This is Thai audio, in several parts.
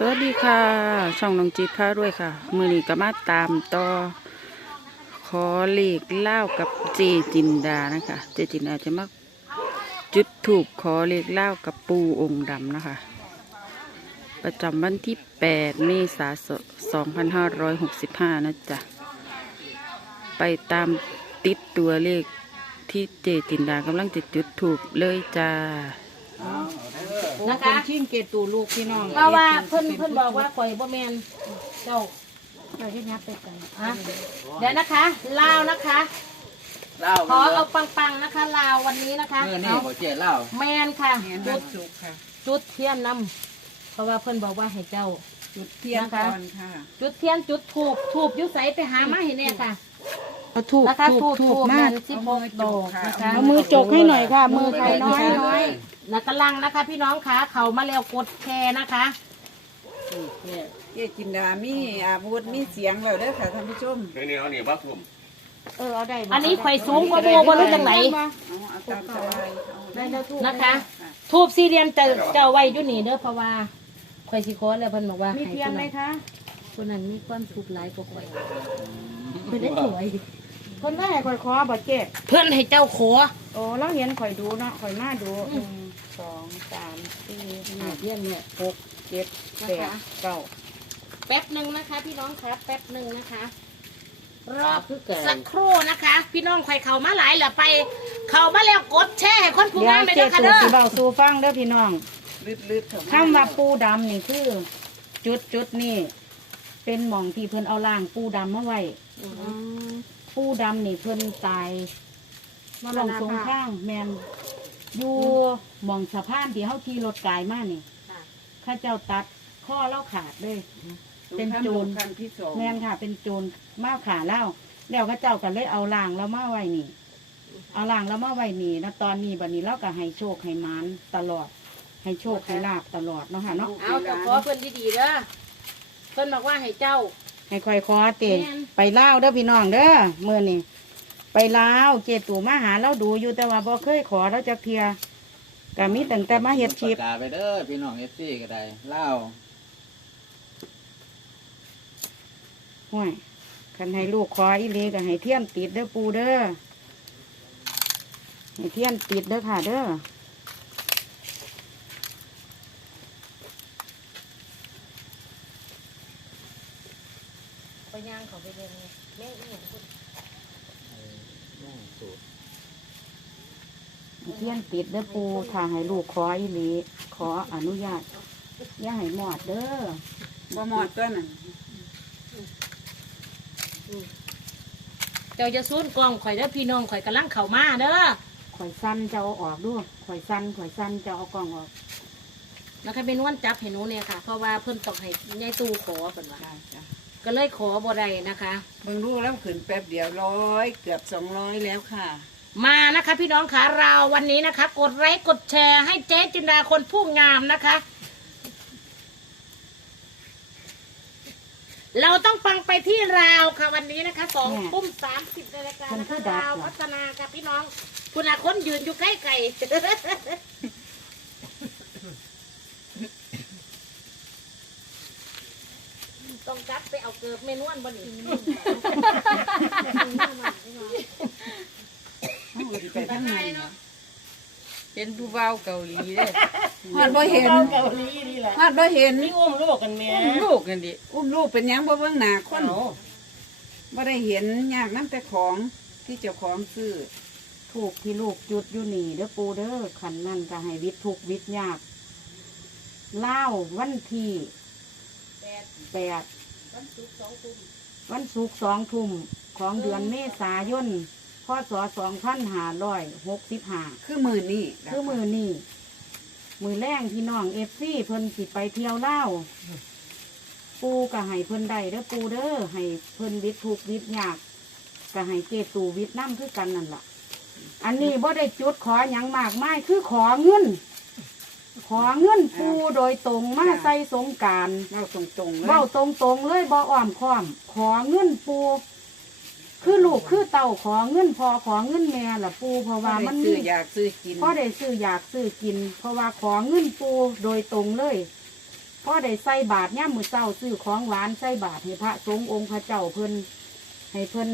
สวัสดีค่ะ ช่องน้องจีพาด้วยค่ะ มือนี้ก็มาตามต่อ ขอเลขเล่ากับเจจินดานะคะ เจจินดาจะมาจุดถูกขอเลขเล่ากับปูองค์ดำนะคะ ประจำวันที่8เมษายน2565 นะจ๊ะ ไปตามติดตัวเลขที่เจจินดากำลังจะจุดถูกเลยจ้า นะคะชิมเกตูลูกพี่น้องเพราะว่าเพิ่นเพิ่นบอกว่าข่อยบ่แมนเจ้าเราที่นับไปกันอะเดี๋ยวนะคะ ลาวนะคะ เล่าขอเอาปังๆนะคะ ลาววันนี้นะคะเมื่อนี่เอาบ่เจ๊เล่าแมนค่ะเห็นจุวัดนศุกร์ค่ะ จุดเทียนนำเพราะว่าเพิ่นบอกว่าให้เจ้า จุดเทียนก่อนค่ะ จุดเทียนจุดถูกถูกอยุใสไปหามาให้แน่ค่ะ เอาถูกนะคะถูถูกกถูถูกกมานั่กนสิบหกดอกนะคะเอามือจกให้หน่อยค่ะ มือใครน้อยมืน้อยแล้วกำลังนะคะ พี่น้องคะเขามาแล้วกดแชร์นะคะเกจินดามีอาวุธมีเสียงแล้วเด้อค่ะท่านผู้ชมเดี๋ยวนี้เอานี่บ้าพุ่มเออเอาได้อันนี้ข่อยสูงกว่าโบบ่รู้จังไหนเอาเอาตามสบายเอาได้แล้วทุกนะคะ ทูบสี่เหลี่ยมจะจะเอาไว้อยู่นี่เด้อเพราะว่าข่อยสิขอแล้วเพิ่นบอกว่ามีมีเทียนไหมคะคนนั้นมีความสุขหลายกว่าข่อยเพิ่นได้สวย คนได้ข่อยคอบ่เจ็บเพิ่นให้เจ้าขอโอ้เราเห็นข่อยดูเนาะข่อยมาดูหนึ่งสองสามสี่ห้าเทียนเนี่ยหกเจ็ดแปดเก้าแป๊บหนึ่งนะคะพี่น้องครับแป๊บหนึ่งนะคะ รอบคือแก่สักครู่นะคะ พี่น้องข่อยเข้ามาหลายเหรอไป เข้ามาแล้วกดแชร์ให้คนผู้เดี๋ยวงามเลยเจ๊นะคะตูเด้อสิเบาสู่ฟังเด้อพี่น้องลืดๆเข้ามาคำว่าปูดำนี่คือ จุดจุดนี่เป็นหม่องที่เพิ่นเอาล่างปูดำมาไว้ ปูดำนี่เพิ่นตายลองสงข้างแมนอยู่หม่องสะพานที่เฮาขี่รถกายมานี่ข้าเจ้าตัดข้อเล่าขาดเลย เป็นโจรครั้งที่สองแมนค่ะ เป็นโจรมาขาเล่าแล้วข้าเจ้าก็เลยเอาล่างแล้วมาไว้นี่ เอาล่างแล้วมาไว้นี่แล้วตอนนี้บัดนี้เราก็ให้โชคให้หมานตลอด ให้โชคให้ลาบตลอดเนาะค่ะเนาะ เอาเจ้าขอเพิ่นดีๆเด้อเพิ่นบอกว่าให้เจ้า ให้คอยคอเตะแม่นไปเล่าวเด้อพี่น้องเด้อเมื่อนี่ไปเล่าวเจตูมาหาเราดูอยู่แต่ว่าบ่เคยขอเราจะเพียก็มีตั้งแต่มาเฮ็ดคลิปประกาศไปเด้อพี่น้อง FC ก็ได้เล่าห้วยคันให้ลูกขออีหลีก็ให้เทียนติดเด้อปูเด้อให้เทียนติดเด้อค่ะเด้อ ย่างเขาไปเรียนแม่อีหยังพุ่นให้เทียนติดเด้อปูถ้าให้ลูกขออีหลีขออนุญาตอย่าให้หมอดเด้อบ่หมอดตัวนั้นเจ้าจะซูนกล้องข่อยเด้อพี่น้องข่อยกำลังเข้ามาเด้อข่อยสั้นจะเอาออกด้วยข่อยสั้นข่อยสั้นจะเอากล่องออกนะคะเป็นวันจับให้หนูเนี่ยค่ะ เพราะว่าเพิ่นต้องให้ยายตู้ขอเพิ่นว่าได้จ้ะ ก็เลยขอบ่ได้นะคะเบิ่งดูแล้วขึ้นแป๊บเดียวร้อยเกือบสองร้อยแล้วค่ะ มานะคะพี่น้องคะเราวันนี้นะคะ กดไลค์กดแชร์ให้เจ๊จินดาคนผู้งามนะคะ เราต้องฟังไปที่ราวค่ะวันนี้นะคะสองทุ่มสามสิบนาฬิกานะคะราวพัฒนาค่ะพี่น้อง คุณอาคนยืนอยู่ใกล้ไก่ ต้องจับไปเอาเกิบเมนวนบนนี้ไปทางไหนเนาะเป็นผู้เบาเกาหลีเด้ฮอดบ่เห็นเกาหลีนี่แหละฮอดบ่เห็นนี่อุ้มลูกกันแม่ลูกกันดิอุ้มลูกเป็นหยังบ่เบิ่งหน้าคนบ่ได้เห็นยากน้ำแต่ของที่เจ้าของซื้อถูกที่ลูกจุดอยู่นี่เด้อปูเด้อขันนั่นก็ให้วิทย์ทุกข์วิทย์ยากเล่าววันที่แปด วันศุกร์สองทุ่มของเดือนเมษายนพศสองพันห้าร้อยหกสิบห้าคือมือนี่คือมือนี่มือแรงพี่น้องเอฟซีเพิ่นสิไปเที่ยวเล่าวปูก็ให้เพิ่นได้เด้อปูเด้อให้เพิ่นวิทย์ทุกข์วิทย์ยากก็ให้เกตูวิทย์น้ำคือกันนั่นล่ะ อันนี้บ่ได้จุดขออย่างมากมายคือขอเงิน ขอเงินปูโดยตรงมาใส่สงกรารเว้าตรงๆเลยเว้าตรงๆเลยบ่อ้อมค้อม ขอเงินปู คือลูกคือเต่าขอเงินพอขอเงินแม่ล่ะปูเพราะว่ามันซื้มีออยากซื้อกินพอได้ซื้ออยากซื้อกิน เพราะว่าขอเงินปูโดยตรงเลยพ่อได้ใส่บาทย่ามมือเจ้าซื้อของหวานใส่บาทให้พระสงฆ์องค์พระเจ้าเพิ่นให้เพิ่น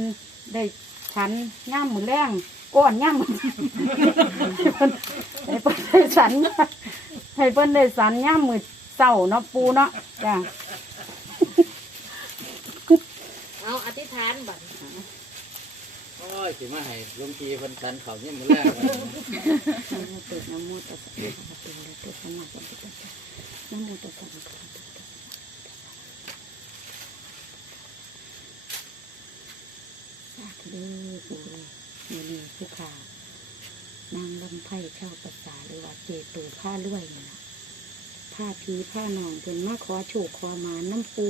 ได้ฉันย่ามมือแรงก้อนย่ามมือ ให้เพิ่นได้สัน ให้เพิ่นได้สันย่ามมือเศร้าเนาะปูเนาะจ้ะเอาอธิษฐานบัดโอ้ยสิมาให้หลุงพีเพิ่นสันเขาเนี่ยมื้อแรกวันนี้เปิดน้ำมูตะสัพพะประตูและตัวสมัครกันตุตะน้ำมูตะสัพพะสาธุเด้อปู่มือนี้ผู้ขา นางลำไพ่เช่าภาษาหรือว่าเจตูผ้าล้วยนี่นะผ้าผีผ้านองเป็นมาขอโชคขอมาน้ำปู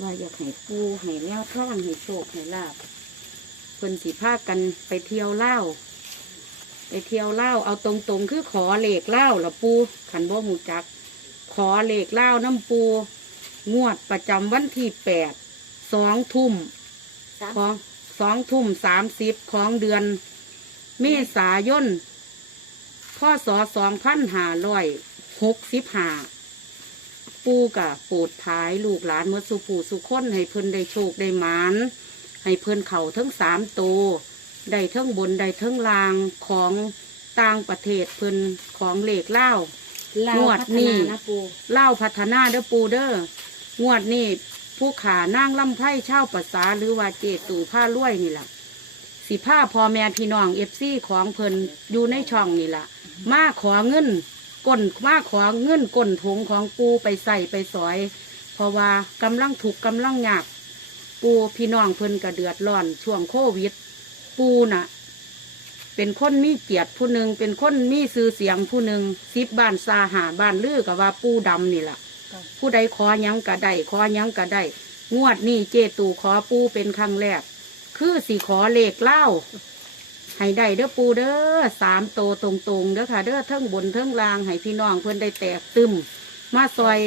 ว่าอยากให้ปูให้แนวทางให้โชคให้ลาบเพิ่นสิพากันไปเที่ยวเล่าวไปเที่ยวเล่าวเอาตรงๆ คือขอเหล็กเล่าวละปูขันบ่หูจัก ขอเหล็กเล่าวน้ำปู งวดประจำวันที่แปดสองทุ่มของสองทุ่มสามสิบของเดือน เมษายนพศสองพันห้าร้อยหกสิบห้าปูกะปูดท้ายลูกหลานเมื่อสุปูสุคนให้เพิ่นได้โชคได้หมานให้เพิ่นเข่าทั้งสามโตวได้เทั้งบนได้เทั้งลางของต่างประเทศเพิ่นของเหล็กเล่าวงวดนี้นะปูเล่าวพัฒนาเด้อปูเด้องวดนี้ผู้ขานั่งลำไพ่เช่าภาษาหรือว่าเจตูผ้าลวยนี่แหละ สิผ้าพ่อแม่พี่น้องเอฟซีของเพิ่นอยู่ในช่องนี่แหละมาขอเงินก้นมาขอเงินก้นถุงของปูไปใส่ไปสอย เพราะว่ากำลังถูกกำลังหยากปูพี่น้องเพิ่นกระเดือดร้อนช่วงโควิด ปูน่ะ เป็นคนมีเกียรติผู้หนึ่งเป็นคนมีชื่อเสียงผู้หนึ่งสิบบ้านซาหาบ้านลือกับว่าปูดำนี่แหละผู้ใดขอหยังกะได้ขอหยังกะได้ งวดนี้เจตูขอปูเป็นครั้งแรก คือสีขอเลขเล่าให้ได้เด้อปูเด้อสามโตตรงๆเด้อค่ะ เด้อเทิงบนเทิงล่างให้พี่น้องเพิ่นได้แตกตึมมาซอย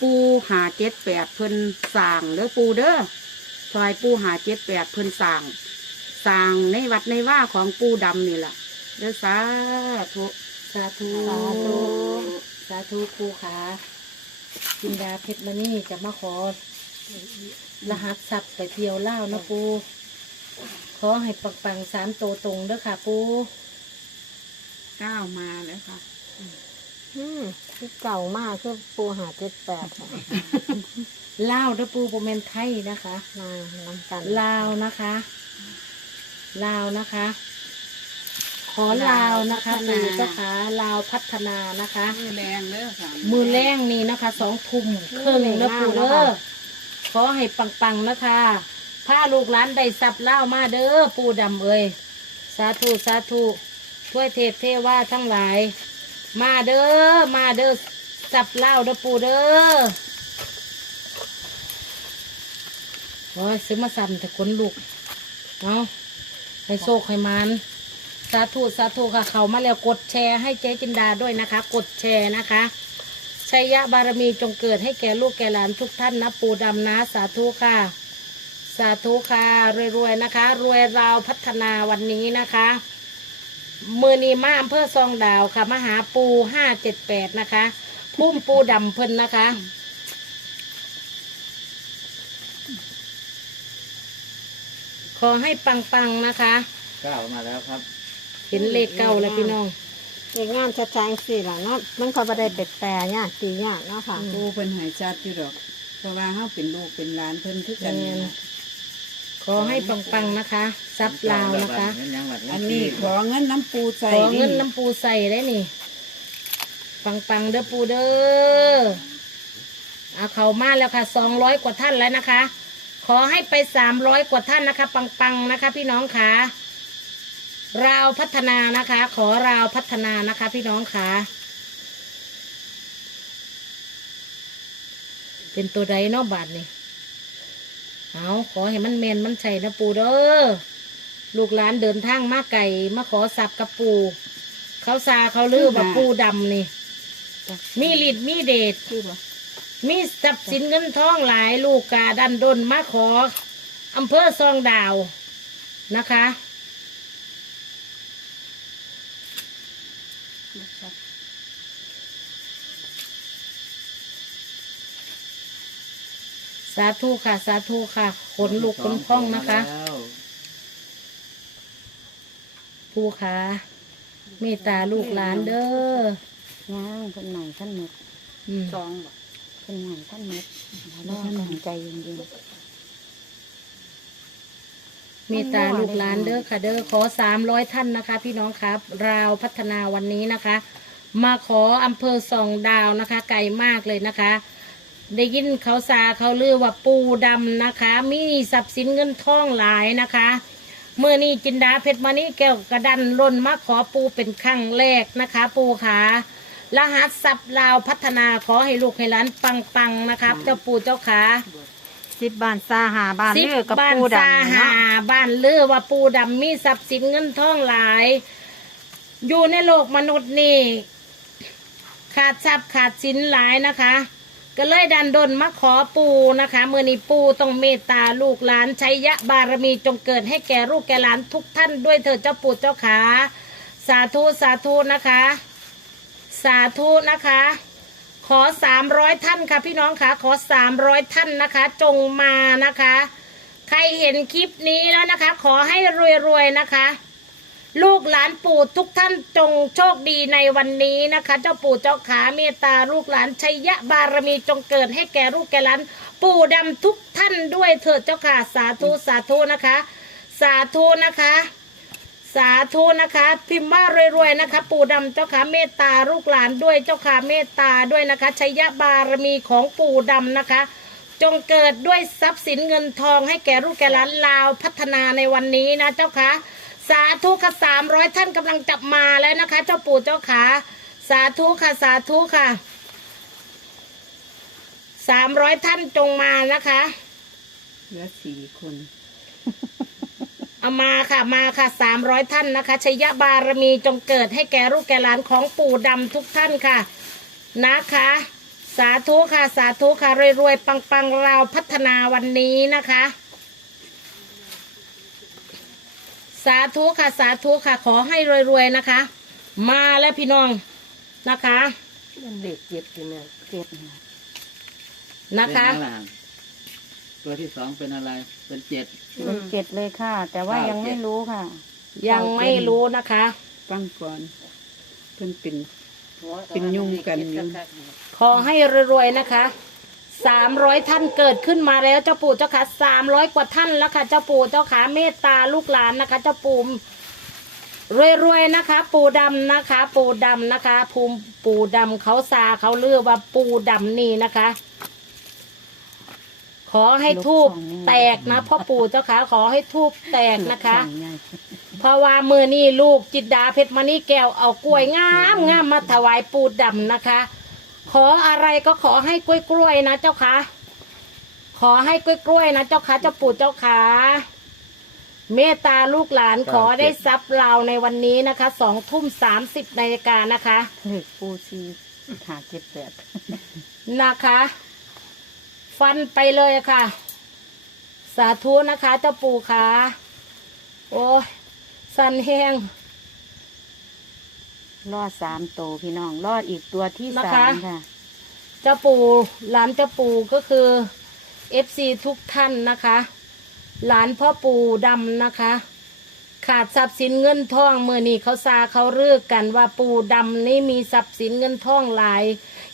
ปูหาเจ็ดแปดเพิ่นสั่งเด้อปูเด้อซอยปูหาเจ็ดแปดเพิ่นสั่งสั่งในวัดในว่าของปูดำนี่แหละเด้อสาธุสาธุสาธุสาธุปูขาจินดาเพชรมณีจะมาขอรหัสทรัพย์ไปเที่ยวเล่านะปู ขอให้ปังปังๆสามโตวตรงเด้อค่ะ ปูก้าวมาแล้วค่ะ อืมคือเก่ามากคือปูหาเจ็ดแปดลาวเด้อปูโปรเมนไทยนะคะมาน้ำกันลาวนะคะลาวนะคะ ขอลาวนะคะปูเจ้าขาลาวพัฒนานะคะ มือแรงเด้อค่ะมือแรงนี่นะคะสองทุ่มครึ่งนะปูเด้อขอให้ปังๆนะคะ ถ้าลูกหลานได้สับเล่ามาเด้อปูดำเอ้ยสาธุสาธุช่วยเทพเทว่าทั้งหลาย มาเด้อมาเด้อสับเล่าเด้อปูเด้อโอ้ยซื้อมาสั่นแต่ขนลุกเอาให้โชคให้มันสาธุสาธุค่ะเขามาแล้วกดแชร์ให้เจ๊จินดาด้วยนะคะ กดแชร์นะคะชัยยะบารมีจงเกิดให้แก่ลูกแก่หลานทุกท่านนะปูดำนะสาธุค่ะ สาธุค่ะรวยๆนะคะ รวยราวพัฒนาวันนี้นะคะมือนีมาอำเภอซองดาวค่ะมาหาปูห้าเจ็ดแปดนะคะ พุ่มปูดำเพิ่นนะคะขอให้ปังๆนะคะก้าวมาแล้วครับ เห็นเลขเก้าแล้วพี่น้อง เอกงานจะจางสิล่ะเนาะมันก็บ่ได้เป็ดแปรยากตียากเนาะค่ะ ปูเพิ่นใหายชัดอยู่ดอก เพราะว่าเฮาเป็นลูกเป็นหลานเพิ่นคือกันนี่ล่ะข อให้ปังๆนะคะ ซับลาวนะคะเงินยังบัดอันนี้ขอเงินน้ำปูใส่ขอเงินน้ำปูใส่ได้นี่ปังปังๆเด้อปูเด้อเอาเขามาแล้วค่ะสองร้อยกว่าท่านแล้วนะคะ ขอให้ไปสามร้อยกว่าท่านนะคะ ปังปังๆนะคะ พี่น้องค่ะราวพัฒนานะคะ ขอราวพัฒนานะคะ พี่น้องค่ะเป็นตัวใดเนอกบาทนี่ เอาขอให้มันแมนมันใช่นะปูเด้อลูกหลานเดินทางมาไก่มาขอสับกับปูเขาซาเขาลือว่าปูดำนี่ มีฤทธิ์มีเดชมีทรัพย์สินเงินทองหลาย ลูกกาดันดนมาขออำเภอซองดาวนะคะาธุค่ะ สาธุค่ะขนลุกขนพองนะคะแล้วผู้ค่ะเมตตาลูกหลานเด้อย่างเพิ่นใหม่ท่านหมดอืมสองบ่เพิ่นใหม่ท่านหมดรอก่อนใจเย็นเมตตาลูกหลานเด้อค่ะเด้อขอสามร้อยท่านนะคะ พี่น้องครับ ราวพัฒนาวันนี้นะคะ มาขออำเภอสองดาวนะคะ ไกลมากเลยนะคะ ได้ยินเขาซาเขาลือว่าปูดำนะคะ มีทรัพย์สินเงินทองหลายนะคะเมื่อนี้จินดาเพชรมานี่แก้วกระดันร่นมาขอปูเป็นครั้งแรกนะคะ ปูขารหัสทรัพย์ลาวพัฒนาขอให้ลูกให้หลานปังๆนะครับ เจ้าปูเจ้าขาสิบบ้านซาหาบ้านสิบเลือกับบ้านปูซาดำหาเนาะบ้านเลือว่าปูดำมีทรัพย์สินเงินทองหลาย อยู่ในโลกมนุษย์นี่ ขาดทรัพย์ขาดสินหลายนะคะ ก็เลยดันดนมาขอปูนะคะเมื่อนี้ปูต้องเมตตาลูกหลานชัยยะบารมีจงเกิดให้แก่ลูกแก่หลานทุกท่านด้วยเถิดเจ้าปู่เจ้าขา สาธุสาธุนะคะ สาธุนะคะ ขอสามร้อยท่านค่ะพี่น้องค่ะขอสามร้อยท่านนะคะ จงมานะคะ ใครเห็นคลิปนี้แล้วนะคะ ขอให้รวยๆนะคะ ลูกหลานปู่ทุกท่านจงโชคดีในวันนี้นะคะ เจ้าปู่เจ้าขาเมตตาลูกหลานชัยยะบารมีจงเกิดให้แก่ลูกแก่หลานปู่ดำทุกท่านด้วยเถิดเจ้าค่ะสาธุสาธุนะคะ สาธุนะคะ สาธุนะคะ พิมพ์ว่ารวยๆนะคะ ปู่ดำเจ้าค่ะเมตตาลูกหลานด้วยเจ้าค่ะเมตตาด้วยนะคะชัยยะบารมีของปู่ดำนะคะจงเกิดด้วยทรัพย์สินเงินทองให้แก่ลูกแก่หลานลาวพัฒนาในวันนี้นะเจ้าค่ะ สาธุค่ะสามร้อยท่านกำลังจับมาแล้วนะคะ เจ้าปู่เจ้าขาสาธุค่ะสาธุค่ะสามร้อยท่านจงมานะคะ เหลือสี่คน เอามาค่ะมาค่ะสามร้อยท่านนะคะชยบารมีจงเกิดให้แก่ลูกแก่หลานของปู่ดำทุกท่านค่ะ นะคะ สาธุค่ะสาธุค่ะรวยๆปังๆเราวพัฒนาวันนี้นะคะ สาธุค่ะ สาธุค่ะ ขอให้รวยๆนะคะ มาแล้วพี่น้องนะคะๆเด็กเจ็ดกินเนี่ยเจ็ดเนี่ยนะคะ เป็นอะไรตัวที่สองเป็นอะไร เป็นเจ็ด เป็นเจ็ดเลยค่ะ แต่ว่าเก้ายังไม่เจ็ดรู้ค่ะ ยังไม่รู้นะคะฟังก่อนเพิ่นเป็นเป็นยุ่งกันอยู่ขอให้รวยๆนะคะ สามร้อยท่านเกิดขึ้นมาแล้วเจ้าปู่เจ้าขาสามร้อยกว่าท่านแล้วค่ะ เจ้าปู่เจ้าขาเมตตาลูกหลานนะคะ เจ้าปู่รวยๆนะคะ ปู่ดำนะคะ ปู่ดำนะคะ ภูมิปู่ดำเขาซาเขาเลือว่าปู่ดำนี่นะคะ ขอให้ทูบแตกนะพ่อปู่เจ้าขาขอให้ทูบแตกนะคะ เพราะว่ามือนี่ลูกจิตดาเพชรมณีแก้วเอากล้วยงามงามมาถวายปูดำนะคะ ขออะไรก็ขอให้กล้วยกล้วยๆนะเจ้าค่ะขอให้กล้วยกล้วยๆนะเจ้าค่ะเจ้าปู่เจ้าขาเมตตาลูกหลานขอได้ทรัพย์เราในวันนี้นะคะสองทุ่มสามสิบนาฬิกานะคะเด็กปูชีหาเจ็ดแปดนะคะ ฟันไปเลยค่ะ สาธุนะคะเจ้าปู่ขาโอ้ยสันแห้ง รอดสามโตวพี่น้อง รอดอีกตัวที่นะคะ สามค่ะ เจ้าปู่หลานเจ้าปู่ก็คือเอฟซีทุกท่านนะคะ หลานพ่อปู่ดำนะคะ ขาดทรัพย์สินเงินทองเมื่อนี้เขาซาเขาเลือกกันว่าปู่ดำนี่มีทรัพย์สินเงินทองหลาย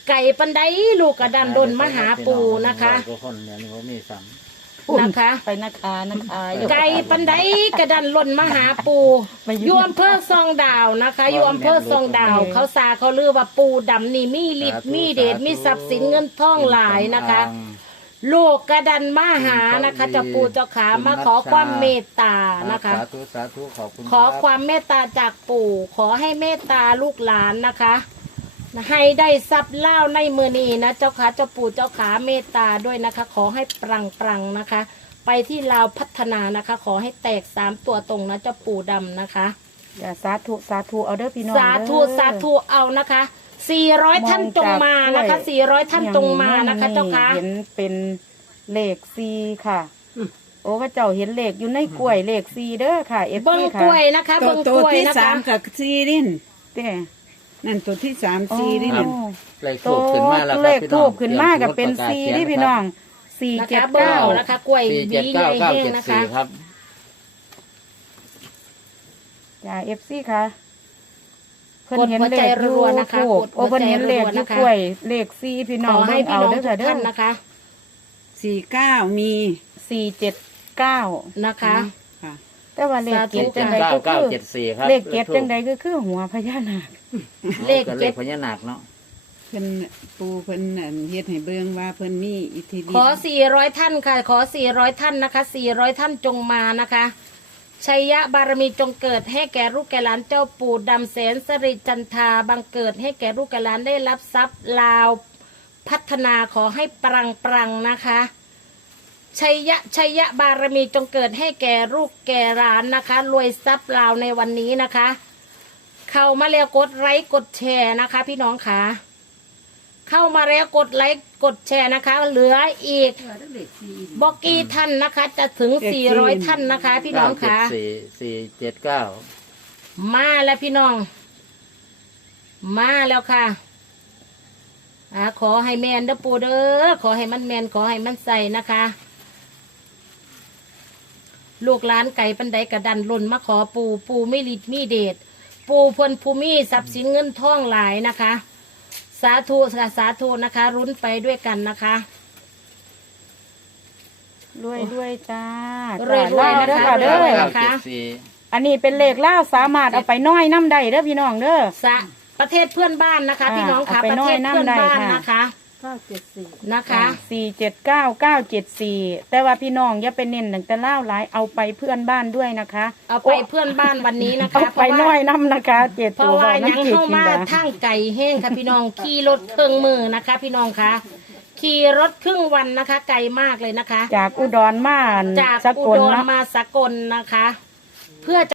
ไก่ปันไดลูกกระดันดนมาหาปู่นะคะร้อยกว่าคนเนี่ยนี่เขามีสัม นะคะ ไปนะคะนะคะอยู่ไก่ปันไดกระดันล่นมาหาปูอยู่อำเภอซองดาวนะคะอยู่อำเภอซองดาว เขาซาเขาเลือว่าปูดำนี่มีฤทธิ์มีเดชมีทรัพย์สินเงินทองหลายนะคะลูกกระดันมาหานะคะเจ้าปู่เจ้าขามาขอความเมตตานะคะสาธุสาธุขอบคุณขอรับความเมตตาจากปู่ ขอให้เมตตาลูกหลานนะคะ ให้ได้ทรัพย์เล่าในมือนี้นะ เจ้าขาเจ้าปู่เจ้าขาเมตตาด้วยนะคะ ขอให้ปรังปรังๆนะคะ ไปที่ลาวพัฒนานะคะ ขอให้แตกสามตัวตรงนะเจ้าปู่ดำนะคะ อย่าสาธุสาธุเอาเด้อพี่น้องสาธุเด้อ สาธุเอานะคะสี่ร้อยท่านจงมานะคะสี่ร้อยท่านจงมานะคะ เจ้าค่ะ เห็นเป็นเลขซีค่ะโอ้พระเจ้าเห็นเลขอยู่ในกล้วยเลขซีเด้อค่ะเอฟเบิ้งซีกค่ะล้วยนะคะตัวเบิ้งตักวล้วยที่นะสาคะมกับซีรินเต้ นั่นตัวที่สามอ๋อซีรินนั่นเลขโตทูบขึ้นมาแล้วครับเลขพี่น้ทูองบขึ้นมากับเป็นซีนี่พี่น้องซีสี่นะเจ็ดคะเบอเก้าร์นะคะกล้วยสี่บีเจ็ดใหเก้าญ่เก้าแห้งเจ็ดนะสี่คะครับจ้าเอฟซีค่ะเพิ่นกดเห็นหัวเลใจขรัวๆนะคะถูกกดโอ้หัวเพิ่นใจเห็นเลขรัวๆอนะคะยู่กล้วยเลขสี่พี่น้ของอให้เบิ่งพี่เอาน้องเด้อทุค่ะกเด้อท่านนะคะ สี่เก้ามีสี่เจ็ดเก้านะคะค่ะ แต่ว่าเลขเจ็ดสาธุจังใดเก้าก็เก้าคือเจ็ดสี่ครับเลขเจ็ดจังใดก็คือหัวพญานาคเลขก็เลเจ็ขดพญานาคเนาะเพิ่นปูเพิ่นอั่นเฮ็ดให้เบิ่งว่าเพิ่นมีอิทธิฤทขอธิ์400ท่านค่ะ ขอ400ท่านนะคะ400ท่านจงมานะคะชัยยะบารมีจงเกิดให้แก่ลูกแก่หลานเจ้าปู่ดำแสนสริจันทาบังเกิดให้แก่ลูกแก่หลานได้รับทรัพย์ลาวพัฒนาขอให้ปรังปรังนะคะ ชัยยะชัยยะบารมีจงเกิดให้แก่ลูกแก่หลานนะคะ รวยทรัพย์ลาวในวันนี้นะคะ เข้ามาแล้วกดไลค์กดแชร์นะคะ พี่น้องค่ะ เข้ามาแล้วกดไลค์กดแชร์นะคะ เหลืออีกบอกกี้ท่านนะคะ จะถึง 400 ท่านนะคะ พี่น้องเก้าเจ็ดค่ะ สี่สี่เจ็ดเก้ามาแล้วพี่น้อง มาแล้วค่ะอ่าขอให้แมนเด้อปูเด้อขอให้มันแมนขอให้มันใส่นะคะ ลูกหลานไก่ปันไดกระดันหล่นมาขอปูปูไม่ลิดมีเดชปูเพนภูมิทรัพย์สินเงินทองหลายนะคะ สาธุค่ะสาธุนะคะ รุ้นไปด้วยกันนะคะ รวยด้วยจ้ารวยๆจ้านะคะเด้อค่ะเด้รวยอๆเก้าเจ็ดสี่อันนี้เป็นเลขเล่าสามารถเอาไปน้อยน้ำได้เด้อพี่น้องเด้อ สะประเทศเพื่อนบ้านนะคะ อ่าพี่น้องค่ะเอาไปประเทศน้อยเพื่อนน้ำใดบ้านค่ะ นะคะเก้าเจ็ดสี่นะคะ สี่เจ็ดเก้าเก้าเจ็ดสี่แต่ว่าพี่น้องอย่าไปเน้นหนึ่งแต่เล่าหลายเอาไปเพื่อนบ้านด้วยนะคะเอาไปเพื่อนบ้านวันนี้นะคะเอาไปน้อยน้ำนะคะเจ็ดเพตัวราะว่าบอกยังน้ำเจ็ดเข้าจินมาดาทั้งไก่แห้งค่ะพี่น้อง ขี่รถเครื่องมือนะคะ พี่น้องคะขี่รถครึ่งวันนะคะ ไกลมากเลยนะคะ จากอุดรมาจากสอุกลดรเนาะ มาสกลนะคะ เพื่อจะ